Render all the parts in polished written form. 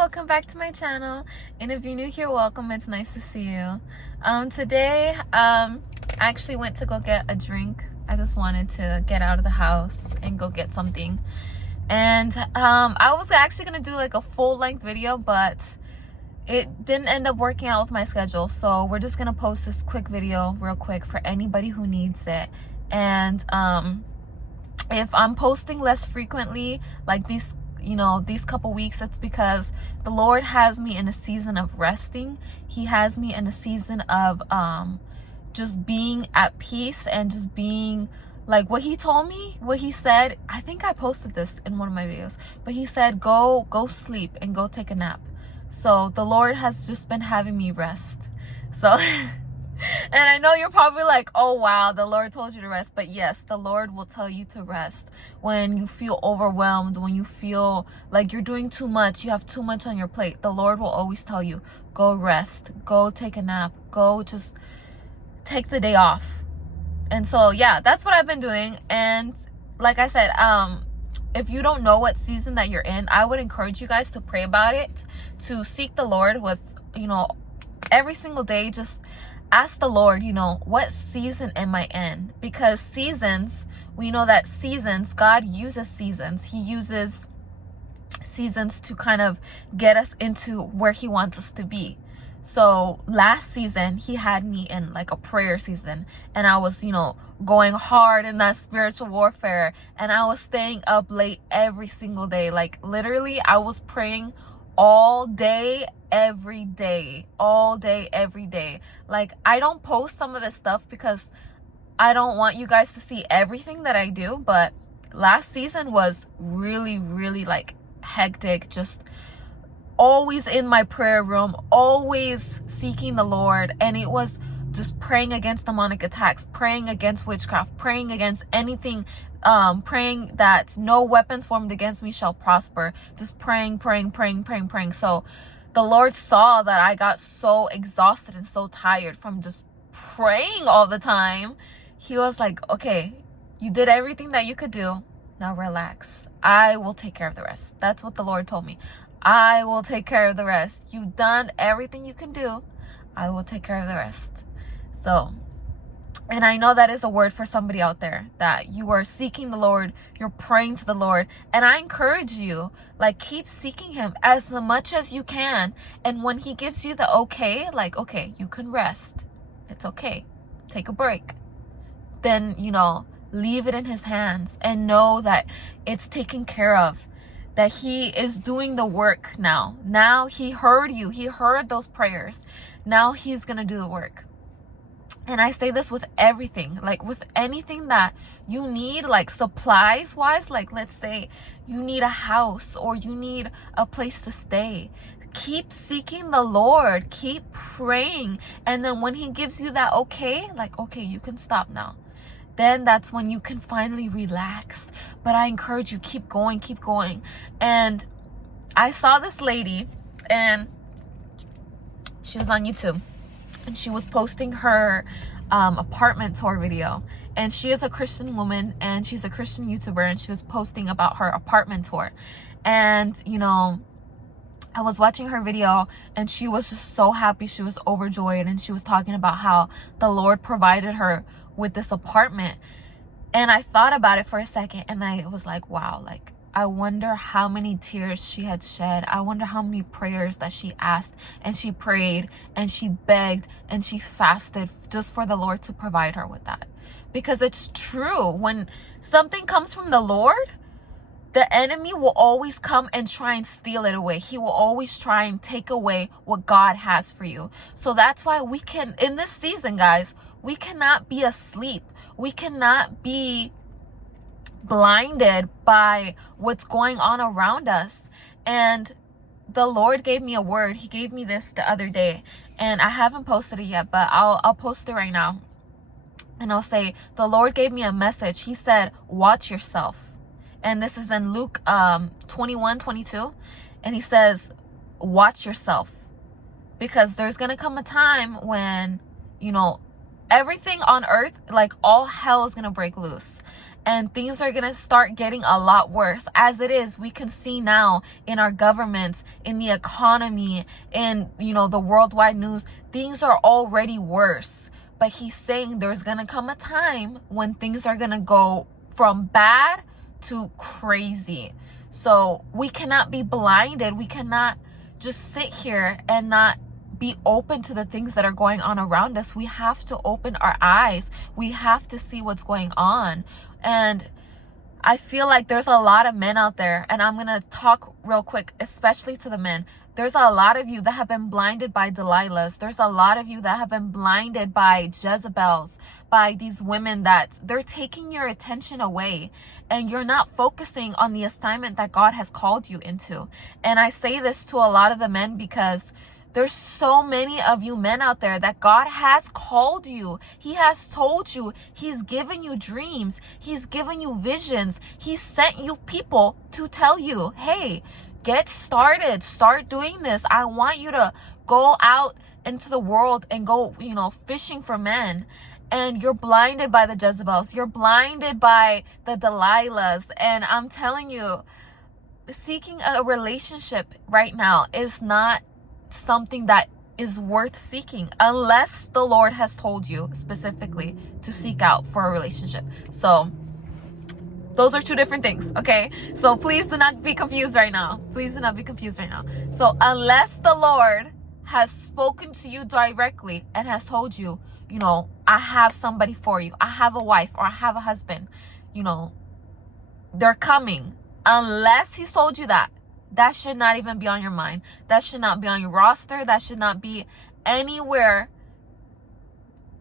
welcome back to my channel, and if you're new here, welcome. It's nice to see you. Today I actually went to go get a drink. I just wanted to get out of the house and go get something, and I was actually gonna do like a full-length video, but it didn't end up working out with my schedule, so we're just gonna post this quick video real quick for anybody who needs it. And if I'm posting less frequently, like these couple weeks, it's because the Lord has me in a season of resting. He has me in a season of just being at peace and just being like what he told me, what he said. I think I posted this in one of my videos, but he said go sleep and go take a nap. So the Lord has just been having me rest. So and I know you're probably like, oh wow, the Lord told you to rest. But yes, the Lord will tell you to rest when you feel overwhelmed, when you feel like you're doing too much, you have too much on your plate. The Lord will always tell you, go rest, go take a nap, go just take the day off. And so yeah, that's what I've been doing. And like I said, if you don't know what season that you're in, I would encourage you guys to pray about it, to seek the Lord with, every single day. Just ask the Lord, what season am I in? Because seasons, we know that seasons, God uses seasons. He uses seasons to kind of get us into where he wants us to be. So last season, he had me in like a prayer season, and I was, going hard in that spiritual warfare, and I was staying up late every single day. Like literally, I was praying all day, every day, all day, every day. Like I don't post some of this stuff because I don't want you guys to see everything that I do, but last season was really, really like hectic. Just always in my prayer room, always seeking the Lord. And it was just praying against demonic attacks, praying against witchcraft, praying against anything, praying that no weapons formed against me shall prosper. Just praying. So the Lord saw that I got so exhausted and so tired from just praying all the time. He was like, okay, you did everything that you could do. Now relax. I will take care of the rest. That's what the Lord told me. I will take care of the rest. You've done everything you can do. I will take care of the rest. So, and I know that is a word for somebody out there, that you are seeking the Lord, you're praying to the Lord. And I encourage you, like, keep seeking him as much as you can. And when he gives you the okay, like, okay, you can rest. It's okay. Take a break. Then, leave it in his hands and know that it's taken care of. That he is doing the work now. Now he heard you. He heard those prayers. Now he's going to do the work. And I say this with everything, like with anything that you need, like supplies wise, like let's say you need a house or you need a place to stay. Keep seeking the Lord, keep praying. And then when he gives you that okay, like, okay, you can stop now. Then that's when you can finally relax. But I encourage you, keep going. And I saw this lady, and she was on YouTube, and she was posting her apartment tour video. And she is a Christian woman, and she's a Christian YouTuber, and she was posting about her apartment tour. And I was watching her video, and she was just so happy. She was overjoyed, and she was talking about how the Lord provided her with this apartment. And I thought about it for a second, and I was like, wow, like I wonder how many tears she had shed. I wonder how many prayers that she asked and she prayed and she begged and she fasted just for the Lord to provide her with that. Because it's true, when something comes from the Lord, the enemy will always come and try and steal it away. He will always try and take away what God has for you. So that's why we can, in this season, guys, we cannot be asleep. We cannot be blinded by what's going on around us. And the Lord gave me a word. He gave me this the other day, and I haven't posted it yet, but I'll post it right now. And I'll say, the Lord gave me a message. He said, watch yourself. And this is in Luke 21:22. And he says, watch yourself. Because there's going to come a time when, everything on earth, like all hell is going to break loose. and things are gonna start getting a lot worse. As it is, we can see now in our governments, in the economy, in the worldwide news, things are already worse. But he's saying there's gonna come a time when things are gonna go from bad to crazy. So we cannot be blinded. We cannot just sit here and not be open to the things that are going on around us. We have to open our eyes. We have to see what's going on. And I feel like there's a lot of men out there, and I'm going to talk real quick, especially to the men. There's a lot of you that have been blinded by Delilahs. There's a lot of you that have been blinded by Jezebels, by these women that they're taking your attention away, and you're not focusing on the assignment that God has called you into. And I say this to a lot of the men because there's so many of you men out there that God has called you. He has told you. He's given you dreams. He's given you visions. He sent you people to tell you, hey, get started. Start doing this. I want you to go out into the world and go, fishing for men. And you're blinded by the Jezebels. You're blinded by the Delilahs. And I'm telling you, seeking a relationship right now is not something that is worth seeking unless the Lord has told you specifically to seek out for a relationship. So those are two different things, okay? So please do not be confused right now. Please do not be confused right now. So unless the Lord has spoken to you directly and has told you, I have somebody for you, I have a wife or I have a husband, they're coming. Unless he's told you that should not even be on your mind. That should not be on your roster. That should not be anywhere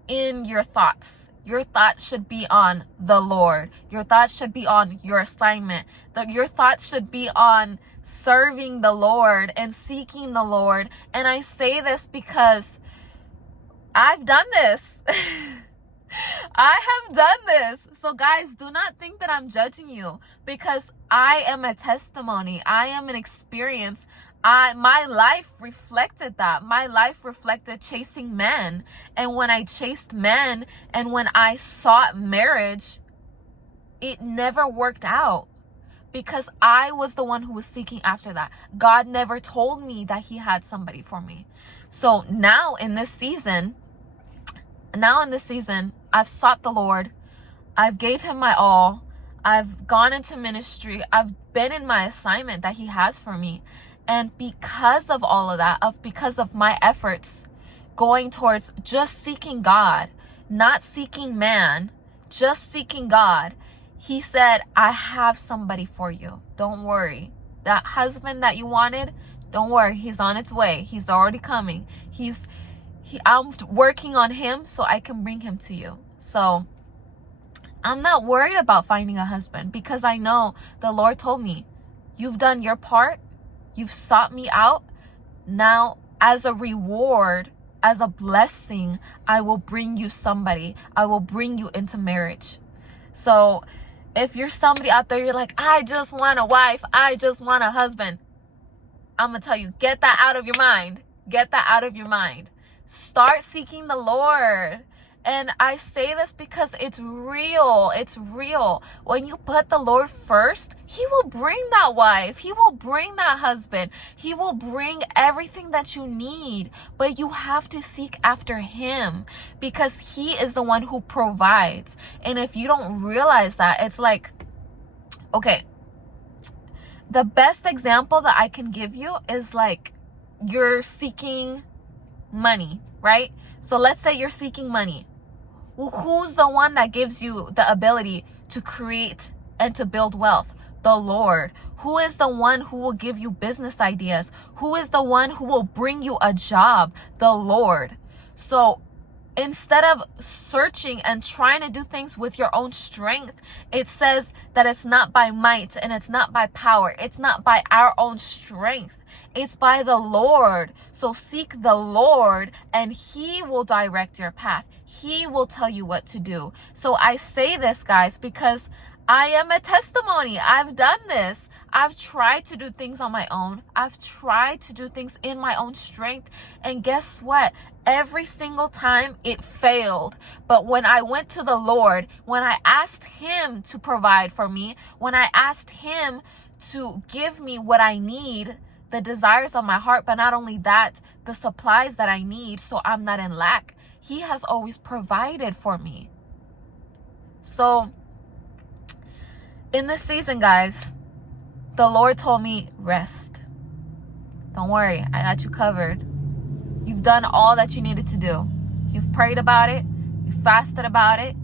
in your thoughts. Your thoughts should be on the Lord. Your thoughts should be on your assignment. Your thoughts should be on serving the Lord and seeking the Lord. And I say this because I've done this. I have done this. So guys, do not think that I'm judging you, because I am a testimony. I am an experience. My life reflected that. My life reflected chasing men. And when I chased men and when I sought marriage, it never worked out because I was the one who was seeking after that. God never told me that he had somebody for me. So now in this season, I've sought the Lord. I've gave him my all. I've gone into ministry. I've been in my assignment that he has for me. And because of all of that, because of my efforts going towards just seeking God, not seeking man, just seeking God, he said, I have somebody for you. Don't worry. That husband that you wanted, don't worry. He's on its way. He's already coming. I'm working on him so I can bring him to you. So I'm not worried about finding a husband because I know the Lord told me, you've done your part. You've sought me out. Now, as a reward, as a blessing, I will bring you somebody. I will bring you into marriage. So if you're somebody out there, you're like, I just want a wife. I just want a husband. I'm going to tell you, get that out of your mind. Get that out of your mind. Start seeking the Lord. And I say this because it's real. It's real. When you put the Lord first, he will bring that wife. He will bring that husband. He will bring everything that you need. But you have to seek after him because he is the one who provides. And if you don't realize that, it's like, okay, the best example that I can give you is like you're seeking money, right? So let's say you're seeking money. Well, who's the one that gives you the ability to create and to build wealth? The Lord. Who is the one who will give you business ideas? Who is the one who will bring you a job? The Lord. So instead of searching and trying to do things with your own strength, it says that it's not by might and it's not by power. It's not by our own strength. It's by the Lord. So seek the Lord and he will direct your path. He will tell you what to do. So I say this, guys, because I am a testimony. I've done this. I've tried to do things on my own. I've tried to do things in my own strength. And guess what? Every single time it failed. But when I went to the Lord, when I asked him to provide for me, when I asked him to give me what I need, the desires of my heart, but not only that, the supplies that I need so I'm not in lack, he has always provided for me. So in this season, guys, the Lord told me, rest. Don't worry, I got you covered. You've done all that you needed to do. You've prayed about it. You fasted about it.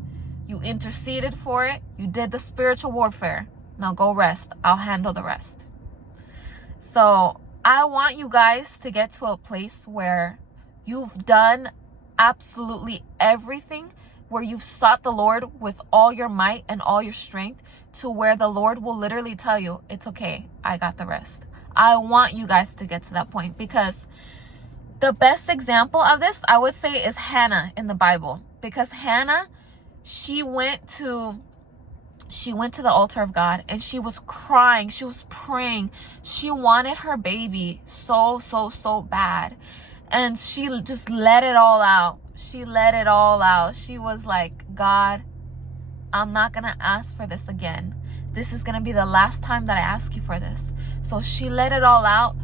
You interceded for it. You did the spiritual warfare. Now go rest. I'll handle the rest. So I want you guys to get to a place where you've done absolutely everything, where you've sought the Lord with all your might and all your strength, to where the Lord will literally tell you, it's okay, I got the rest. I want you guys to get to that point, because the best example of this, I would say, is Hannah in the Bible. Because Hannah, she went to the altar of God and she was crying, she was praying. She wanted her baby so bad. And she just let it all out. She let it all out. She was like, God, I'm not going to ask for this again. This is going to be the last time that I ask you for this. So she let it all out.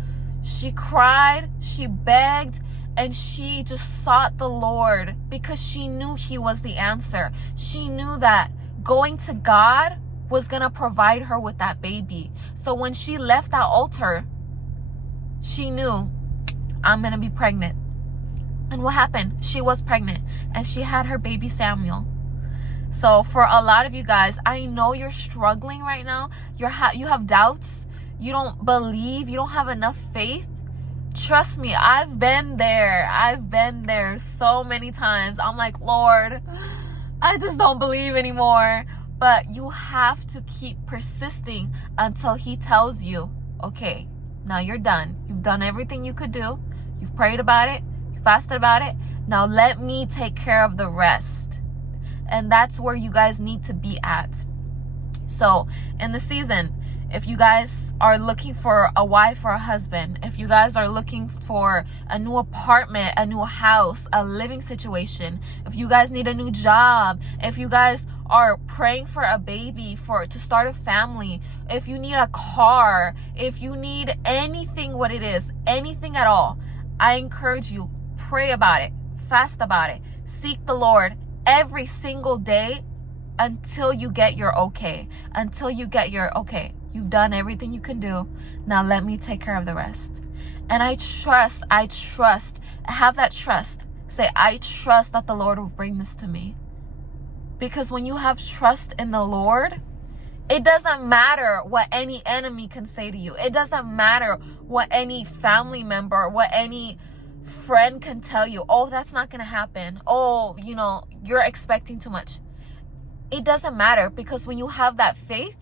She cried, she begged, and she just sought the Lord because she knew he was the answer. She knew that going to God was going to provide her with that baby. So when she left that altar, she knew, I'm going to be pregnant. And what happened? She was pregnant and she had her baby Samuel. So for a lot of you guys, I know you're struggling right now. You have doubts. You don't believe. You don't have enough faith. Trust me, I've been there. I've been there so many times. I'm like, Lord, I just don't believe anymore. But you have to keep persisting until he tells you, okay, now you're done. You've done everything you could do. You've prayed about it. You fasted about it. Now let me take care of the rest. And that's where you guys need to be at. So in the season, if you guys are looking for a wife or a husband, if you guys are looking for a new apartment, a new house, a living situation, if you guys need a new job, if you guys are praying for a baby, to start a family, if you need a car, if you need anything, what it is, anything at all, I encourage you, pray about it, fast about it, seek the Lord every single day until you get your okay, you've done everything you can do. Now let me take care of the rest. And I have that trust. Say, I trust that the Lord will bring this to me. Because when you have trust in the Lord, it doesn't matter what any enemy can say to you. It doesn't matter what any family member, what any friend can tell you. Oh, that's not going to happen. Oh, you're expecting too much. It doesn't matter, because when you have that faith,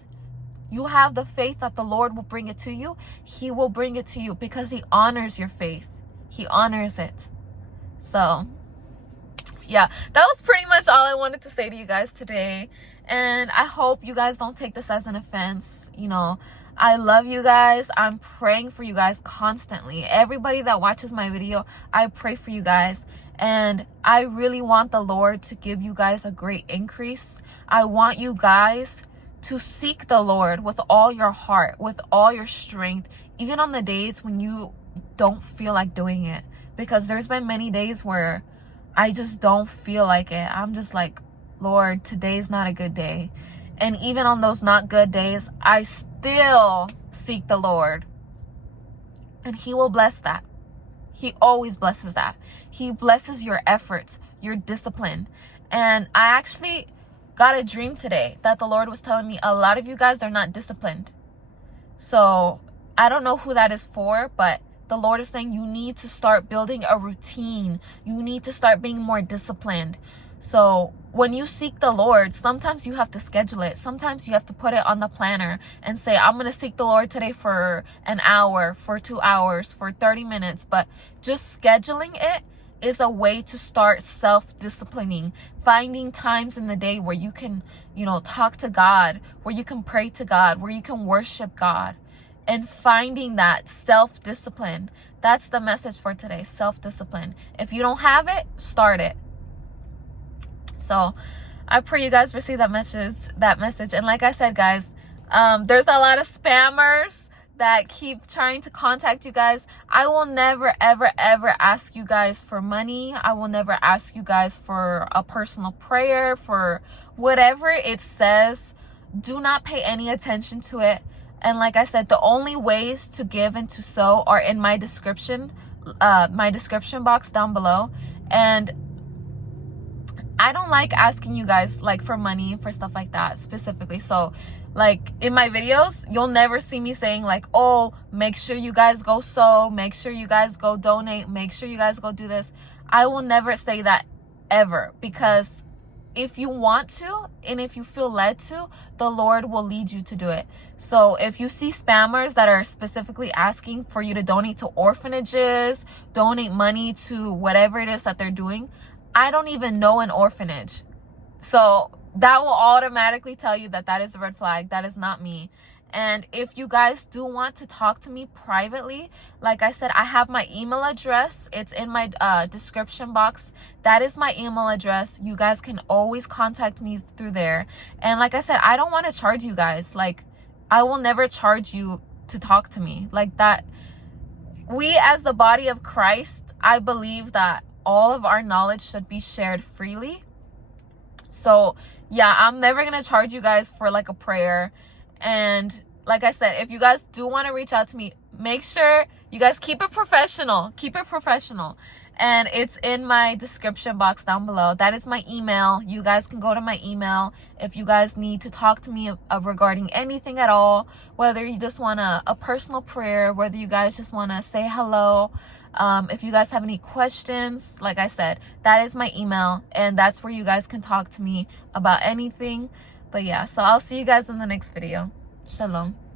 you have the faith that the Lord will bring it to you. He will bring it to you because he honors your faith. He honors it. So, yeah, that was pretty much all I wanted to say to you guys today. And I hope you guys don't take this as an offense. I love you guys. I'm praying for you guys constantly. Everybody that watches my video, I pray for you guys. And I really want the Lord to give you guys a great increase. I want you guys to seek the Lord with all your heart, with all your strength, even on the days when you don't feel like doing it. Because there's been many days where I just don't feel like it. I'm just like, Lord, today's not a good day. And even on those not good days, I still seek the Lord. And he will bless that. He always blesses that. He blesses your efforts, your discipline. And I actually got a dream today that the Lord was telling me a lot of you guys are not disciplined. So I don't know who that is for, but the Lord is saying you need to start building a routine. You need to start being more disciplined. So when you seek the Lord, sometimes you have to schedule it. Sometimes you have to put it on the planner and say, I'm going to seek the Lord today for an hour, for 2 hours, for 30 minutes. But just scheduling it is a way to start self-disciplining, finding times in the day where you can, talk to God, where you can pray to God, where you can worship God. and finding that self-discipline. That's the message for today, self-discipline. If you don't have it, start it. So I pray you guys receive that message. And like I said, guys, there's a lot of spammers that keep trying to contact you guys. I will never, ever, ever ask you guys for money. I will never ask you guys for a personal prayer, for whatever it says. Do not pay any attention to it. And like I said, the only ways to give and to sow are in my description box down below. And I don't like asking you guys like for money, for stuff like that specifically. So like in my videos, you'll never see me saying like, oh, make sure you guys go sow, make sure you guys go donate, make sure you guys go do this. I will never say that ever, because if you want to and if you feel led to, the Lord will lead you to do it. So if you see spammers that are specifically asking for you to donate to orphanages, donate money to whatever it is that they're doing, I don't even know an orphanage. So that will automatically tell you that that is a red flag. That is not me. And if you guys do want to talk to me privately, like I said, I have my email address. It's in my description box. That is my email address. You guys can always contact me through there. And like I said, I don't want to charge you guys. Like, I will never charge you to talk to me like that. We as the body of Christ, I believe that all of our knowledge should be shared freely. So yeah, I'm never gonna charge you guys for like a prayer. And like I said, if you guys do want to reach out to me, make sure you guys keep it professional. And it's in my description box down below. That is my email. You guys can go to my email if you guys need to talk to me regarding anything at all, whether you just want a personal prayer, whether you guys just want to say hello. If you guys have any questions, like I said, that is my email, and that's where you guys can talk to me about anything. But yeah, so I'll see you guys in the next video. Shalom.